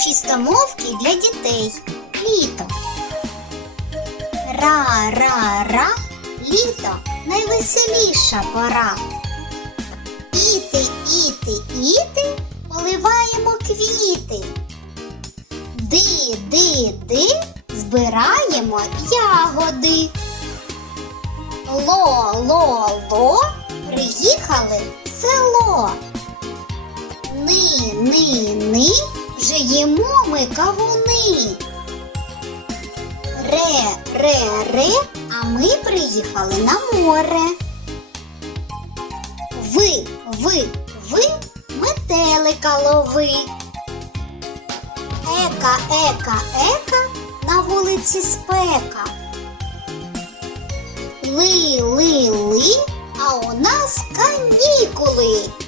Чистомовки для дітей. Літо. Ра-ра-ра. Літо найвеселіша пора. Іти, іти, іти, поливаємо квіти. Ди, ди, ди, збираємо ягоди. Ло, ло, ло, приїхали в село. Ни, ни, ни, вже їмо ми кавуни. Ре, ре, ре, а ми приїхали на море. Ви, ви, ви, метелика лови. Ека, ека, ека, на вулиці спека. Ли, ли, ли, а у нас канікули.